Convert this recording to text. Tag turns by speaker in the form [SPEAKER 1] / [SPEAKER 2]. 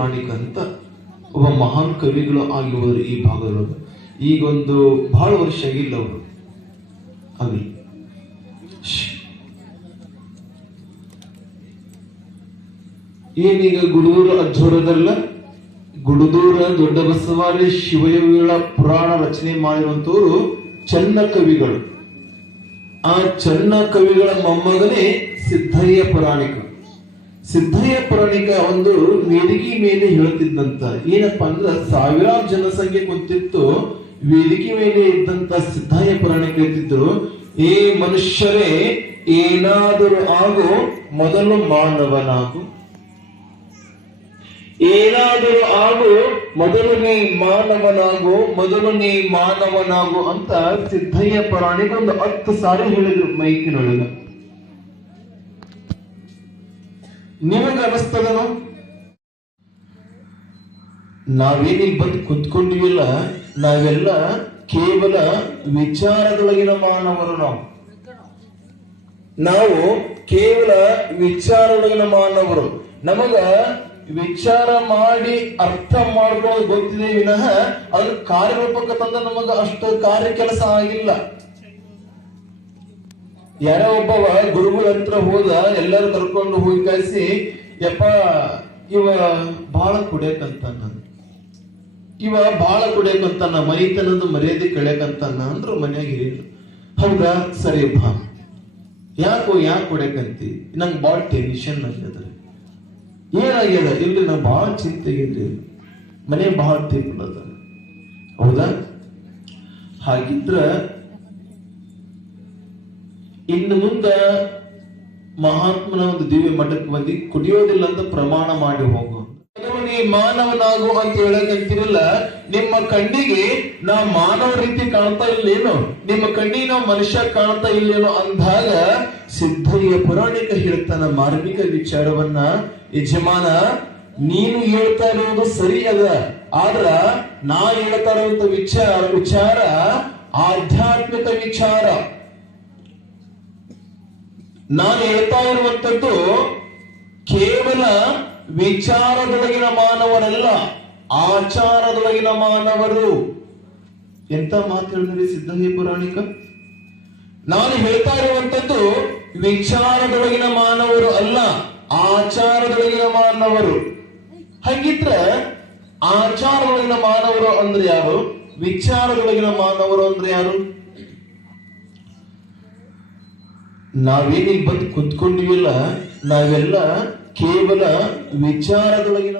[SPEAKER 1] ಪುರಾಣಿಕ ಅಂತ ಒಬ್ಬ ಮಹಾನ್ ಕವಿಗಳು ಆಗಿರುವರು ಈ ಭಾಗದೊಳಗೆ. ಈಗೊಂದು ಬಹಳ ವರ್ಷ ಆಗಿಲ್ಲ ಅವರು. ಆಗಲಿ ಏನೀಗ ಗುಡೂರು ಅಜ್ಜೋರದಲ್ಲ? ಗುಡದೂರ ದೊಡ್ಡ ಬಸವಾರಿ ಶಿವಯೋಗಿಗಳ ಪುರಾಣ ರಚನೆ ಮಾಡಿರುವಂತವರು ಚನ್ನ ಕವಿಗಳು. ಆ ಚನ್ನ ಕವಿಗಳ ಮೊಮ್ಮಗನೇ ಸಿದ್ಧಯ್ಯ ಪುರಾಣಿಕ. ಸಿದ್ಧಯ್ಯ ಪುರಾಣಿಕ ಒಂದು ವೇದಿಕೆ ಮೇಲೆ ಹೇಳ್ತಿದ್ದಂತ ಏನಪ್ಪಾ ಅಂದ್ರೆ ಸಾವಿರಾರು ಜನಸಂಖ್ಯೆ ಗೊತ್ತಿತ್ತು ವೇದಿಕೆ ಮೇಲೆ ಇದ್ದಂತ ಸಿದ್ಧಯ್ಯ ಪುರಾಣಿಕ ಹೇಳ್ತಿದ್ರು, ಏ ಮನುಷ್ಯರೇ, ಏನಾದರೂ ಆಗೋ, ಮೊದಲು ಮಾನವನಾಗು. ಏನಾದರೂ ಆಗು, ಮೊದಲು ನೀ ಮಾನವನಾಗು, ಮೊದಲು ನೀ ಮಾನವನಾಗು ಅಂತ ಸಿದ್ಧಯ್ಯ ಪುರಾಣಿಕ ಒಂದು ಹತ್ತು ಸಾರಿ ಹೇಳಿದ್ರು ಮೈಕಿನೊಳಗ. ನಿಮಗ ಅನಿಸ್ತದನು ನಾವೇನಿಗೆ ಬಂದು ಕುತ್ಕೊಂಡಿವಿಲ್ಲ, ನಾವೆಲ್ಲ ಕೇವಲ ವಿಚಾರದೊಳಗಿನ ಮಾನವರು ನಾವು. ನಾವು ಕೇವಲ ವಿಚಾರದೊಳಗಿನ ಮಾನವರು. ನಮಗ ವಿಚಾರ ಮಾಡಿ ಅರ್ಥ ಮಾಡ್ಕೊಳ್ಳೋದು ಗೊತ್ತಿದೆ ವಿನಃ ಅದ್ರ ಕಾರ್ಯರೂಪಕ್ಕೆ ತಂದ ನಮಗ ಅಷ್ಟು ಕಾರ್ಯ ಕೆಲಸ ಆಗಿಲ್ಲ. ಯಾರೋ ಒಬ್ಬವ ಗುರುಗಳ ಹತ್ರ ಹೋದ, ಎಲ್ಲರೂ ಕರ್ಕೊಂಡು ಹೋಗಿ ಕಳಿಸಿ, ಯಪ್ಪ, ಇವ ಬಹಳ ಕುಡಿಯಕಂತಾನ. ಇವ ಬಹಳ ಕುಡಿಯಕಂತಾನ ಮೈತನದ ಮರ್ಯಾದೆ ಕಳ್ಯಾಕಂತಾನ, ಅಂದ್ರು ಮನ್ಯಾಗ ಹಿರಿಯರು ಹೌದಾ? ಸರಿ ಬಾ ಯಾಕೋ ಯಾಕೆ ಕುಡಿಯಕಂತಿ? ನಂಗೆ ಭಾಳ ಟೆನ್ಷನ್ ಆಗ್ಯದ್ರಿ ಏನಾಗ್ಯದ ಇಲ್ಲಿ ನಂಗೆ ಭಾಳ ಚಿಂತೆಗಿದ್ರಿ ಮನೆ ಭಾಳ ತೀರ್ಪದ ಹೌದಾ? ಹಾಗಿದ್ರ ಇನ್ನು ಮುಂದ ಮಹಾತ್ಮನ ಒಂದು ದಿವ್ಯ ಮಠಕ್ಕೆ ಬಂದು ಕುಡಿಯೋದಿಲ್ಲ ಅಂತ ಪ್ರಮಾಣ ಮಾಡಿ ಹೋಗು. ನೀ ಮಾನವನಾಗು ಅಂತ ಹೇಳಕಂತಿರಲ್ಲ ನಿಮ್ಮ ಕಣ್ಣಿಗೆ ನಾ ಮಾನವ ರೀತಿ ಕಾಣ್ತಾ ಇಲ್ಲೇನೋ, ನಿಮ್ಮ ಕಣ್ಣಿಗೆ ನಾವು ಮನುಷ್ಯ ಕಾಣ್ತಾ ಇಲ್ಲೇನೋ ಅಂದಾಗ ಸಿದ್ಧಯ್ಯ ಪುರಾಣಿಕ ಹೇಳ್ತಾನ ಮಾರ್ಮಿಕ ವಿಚಾರವನ್ನ, ಯಜಮಾನ, ನೀನು ಹೇಳ್ತಾ ಇರೋದು ಸರಿ ಅದ, ಆದ್ರ ನಾ ಹೇಳ್ತಾ ಇರುವಂತ ವಿಚಾರ ವಿಚಾರ ಆಧ್ಯಾತ್ಮಿಕ ವಿಚಾರ. ನಾನು ಹೇಳ್ತಾ ಇರುವಂತದ್ದು ಕೇವಲ ವಿಚಾರದೊಳಗಿನ ಮಾನವರಲ್ಲ, ಆಚಾರದೊಳಗಿನ ಮಾನವರು. ಎಂತ ಮಾತು ಸಿದ್ಧಿ ಪುರಾಣಿಕ? ನಾನು ಹೇಳ್ತಾ ಇರುವಂತದ್ದು ವಿಚಾರದೊಳಗಿನ ಮಾನವರು ಅಲ್ಲ, ಆಚಾರದೊಳಗಿನ ಮಾನವರು. ಹಾಗಿದ್ರೆ ಆಚಾರದೊಳಗಿನ ಮಾನವರು ಅಂದ್ರೆ ಯಾರು? ವಿಚಾರದೊಳಗಿನ ಮಾನವರು ಅಂದ್ರೆ ಯಾರು? ನಾವೇನಿಗೆ ಬಂದು ಕುತ್ಕೊಂಡಿವಿಲ್ಲ ನಾವೆಲ್ಲ ಕೇವಲ ವಿಚಾರದೊಳಗಿನ